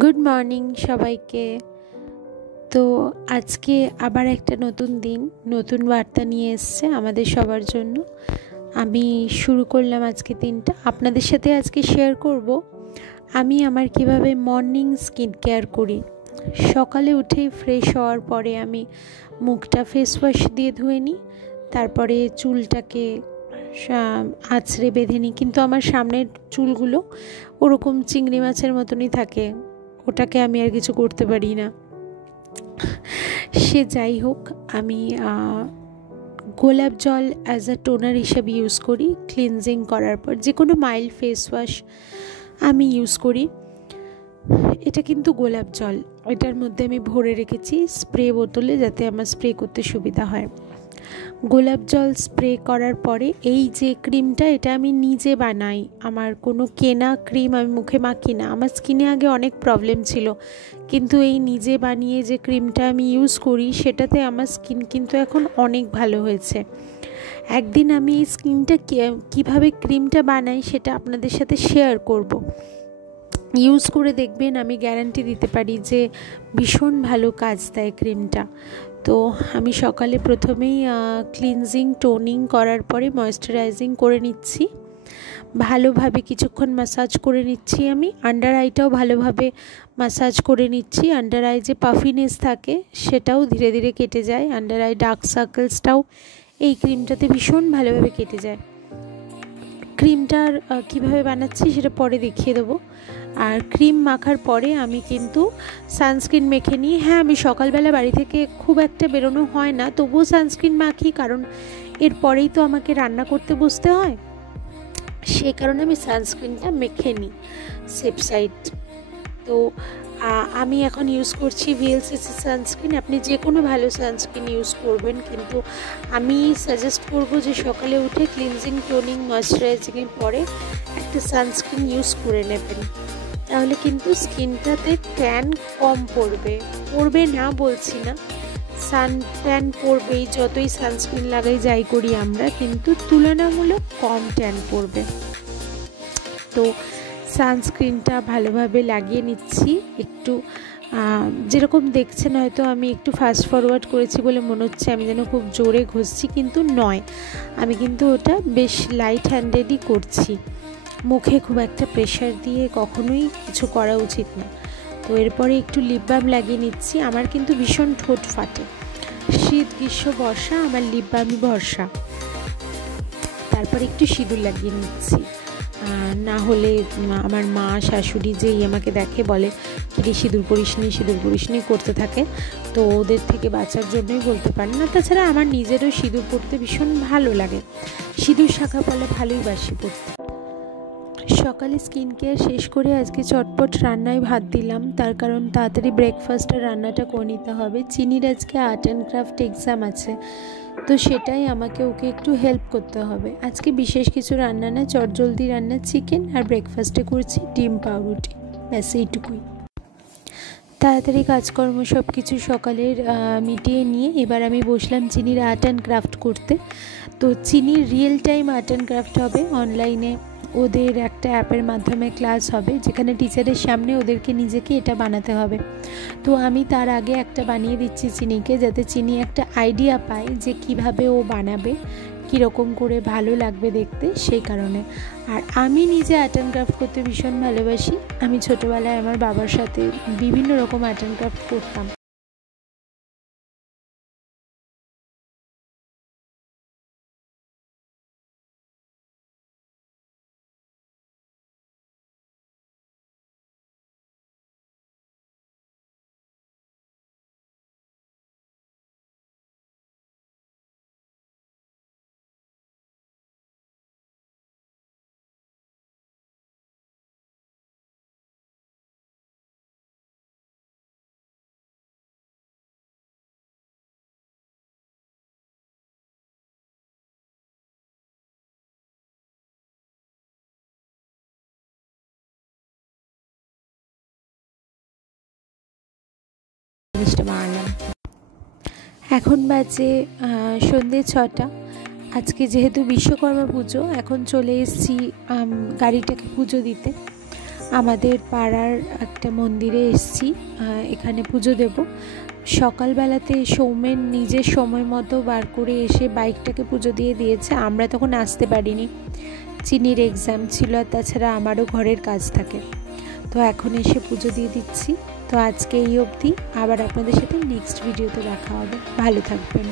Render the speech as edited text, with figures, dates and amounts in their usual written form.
Good morning সবাইকে। তো আজকে আবার একটা নতুন দিন, নতুন বার্তা নিয়ে এসছে আমাদের সবার জন্য। আমি শুরু করলাম আজকে দিনটা আপনাদের সাথে। আজকে শেয়ার করব আমি আমার কিভাবে মর্নিং স্কিন কেয়ার করি। সকালে উঠেই ফ্রেশ হওয়ার পরে আমি মুখটা ফেস ওয়াশ দিয়ে ধুয়ে নিই, তারপরে চুলটাকে আঁচড়ে বেঁধে নিই। কিন্তু আমার সামনের চুলগুলো ওরকম চিংড়ি মাছের মতনই থাকে, ওটাকে আমি আর কিছু করতে পারি না। সে যাই হোক, আমি গোলাপ জল অ্যাজ আ টোনার হিসেবে ইউজ করি। ক্লিনজিং করার পর যে কোনো মাইল্ড ফেস ওয়াশ আমি ইউজ করি। এটা কিন্তু গোলাপ জল, এটার মধ্যে আমি ভরে রেখেছি স্প্রে বোতলে, যাতে আমার স্প্রে করতে সুবিধা হয়। গোলাপ জল স্প্রে করার পরে এই যে ক্রিমটা, এটা আমি নিজে বানাই। আমার কোনো কেনা ক্রিম আমি মুখে মাখি না। আমার স্কিনে আগে অনেক প্রবলেম ছিল, কিন্তু এই নিজে বানিয়ে যে ক্রিমটা আমি ইউজ করি সেটাতে আমার স্কিন কিন্তু এখন অনেক ভালো হয়েছে। একদিন আমি এই স্কিনটা কীভাবে ক্রিমটা বানাই সেটা আপনাদের সাথে শেয়ার করব। ইউজ করে দেখবেন, আমি গ্যারান্টি দিতে পারি যে ভীষণ ভালো কাজ দেয় ক্রিমটা। তো আমি সকালে প্রথমেই ক্লিনজিং টোনিং করার পরে ময়েশ্চারাইজিং করে নিচ্ছি, ভালোভাবে কিছুক্ষণ ম্যাসাজ করে নিচ্ছি। আমি আন্ডার আইটাও ভালোভাবে ম্যাসাজ করে নিচ্ছি। আন্ডার আই যে পাফিনেস থাকে সেটাও ধীরে ধীরে কেটে যায়। আন্ডার আই ডার্ক সার্কেলসটাও এই ক্রিমটাতে ভীষণ ভালোভাবে কেটে যায়। ক্রিমটার কীভাবে বানাচ্ছি সেটা পরে দেখিয়ে দেবো। আর ক্রিম মাখার পরে আমি কিন্তু সানস্ক্রিন মেখে নিই। হ্যাঁ, আমি সকালবেলা বাড়ি থেকে খুব একটা বেরোনো হয় না, তবুও সানস্ক্রিন মাখি, কারণ এরপরেই তো আমাকে রান্না করতে বসতে হয়। সেই কারণে আমি সানস্ক্রিনটা মেখে নিই সেফ সাইড। তো আমি এখন ইউজ করছি ভিএলসিসি সানস্ক্রিন। আপনি যে কোনো ভালো সানস্ক্রিন ইউজ করবেন, কিন্তু আমি সাজেস্ট করব যে সকালে উঠে ক্লিনজিং টোনিং ময়েশ্চারাইজিংয়ের পরে একটা সানস্ক্রিন ইউজ করে নেবেন। তাহলে কিন্তু স্কিনটাতে ট্যান কম পড়বে না বলছি না, সান ট্যান পড়বেই। যতই সানস্ক্রিন লাগাই যাই করি আমরা, কিন্তু তুলনামূলক কম ট্যান পড়বে। তো সানস্ক্রিনটা ভালোভাবে লাগিয়ে নিচ্ছি। একটু যেরকম দেখছেন, হয়তো আমি একটু ফাস্ট ফরওয়ার্ড করেছি বলে মনে হচ্ছে আমি যেন খুব জোরে ঘষছি, কিন্তু নয়। আমি কিন্তু ওটা বেশ লাইট হ্যান্ডেডই করছি। মুখে খুব একটা প্রেশার দিয়ে কখনোই কিছু করা উচিত না। তো এরপরে একটু লিপ বাম লাগিয়ে নিচ্ছি। আমার কিন্তু ভীষণ ঠোঁট ফাটে, শীত গ্রীষ্ম বর্ষা আমার লিপ বামই ভরসা। তারপর একটু সিঁদুর লাগিয়ে নিচ্ছি। না হলে আমার মা শাশুড়ি যেই আমাকে দেখে বলে, কিরে সিঁদুর পরিস নি করতে থাকে। তো ওদের থেকে বাঁচার জন্যই বলতে পারি না। তাছাড়া আমার নিজেরও সিঁদুর পরতে ভীষণ ভালো লাগে। সিঁদুর শাখা বলে ভালোই বাসি পড়তে। সকালে স্কিন কেয়ার শেষ করে আজকে চটপট রান্নায় ভাত দিলাম, তার কারণ তাড়াতাড়ি ব্রেকফাস্টের রান্নাটা করে নিতে হবে। চিনির আজকে আর্ট অ্যান্ড ক্রাফট এক্সাম আছে, তো সেটাই আমাকে ওকে একটু হেল্প করতে হবে। আজকে বিশেষ কিছু রান্না না, চটজলদি রান্না চিকেন, আর ব্রেকফাস্টে করছি ডিম পাউরুটি, ব্যাস এইটুকুই। তাড়াতাড়ি কাজকর্ম সব কিছু সকালের মিটিয়ে নিয়ে এবার আমি বসলাম চিনির আর্ট অ্যান্ড ক্রাফট করতে। তো চিনির real time art and craft হবে অনলাইনে। ওদের একটা অ্যাপের মাধ্যমে ক্লাস হবে, যেখানে টিচারের সামনে ওদেরকে নিজেকে এটা বানাতে হবে। তো আমি তার আগে একটা বানিয়ে দিচ্ছি চিনিকে, যাতে চিনি একটা আইডিয়া পায় যে কিভাবে ও বানাবে, কীরকম করে ভালো লাগবে দেখতে, সেই কারণে। আর আমি নিজে আর্ট অ্যান্ড ক্রাফট করতে ভীষণ ভালোবাসি। আমি ছোটোবেলায় আমার বাবার সাথে বিভিন্ন রকম আর্ট অ্যান্ড ক্রাফট করতাম। জিনিসটা বানালাম। এখন বাজে সন্ধ্যে 6টা। আজকে যেহেতু বিশ্বকর্মা পুজো, এখন চলে এসেছি গাড়িটাকে পুজো দিতে। আমাদের পাড়ার একটা মন্দিরে এসেছি, এখানে পুজো দেব। সকালবেলাতে সৌমেন নিজের সময় মতো বার করে এসে বাইকটাকে পুজো দিয়ে দিয়েছে। আমরা তখন আসতে পারিনি, চিনির এক্সাম ছিল, আর তাছাড়া আমারও ঘরের কাজ থাকে। তো এখন এসে পুজো দিয়ে দিচ্ছি। তো আজকে এই অবধি, আবার আপনাদের সাথে নেক্সট ভিডিওতে দেখা হবে। ভালো থাকবেন।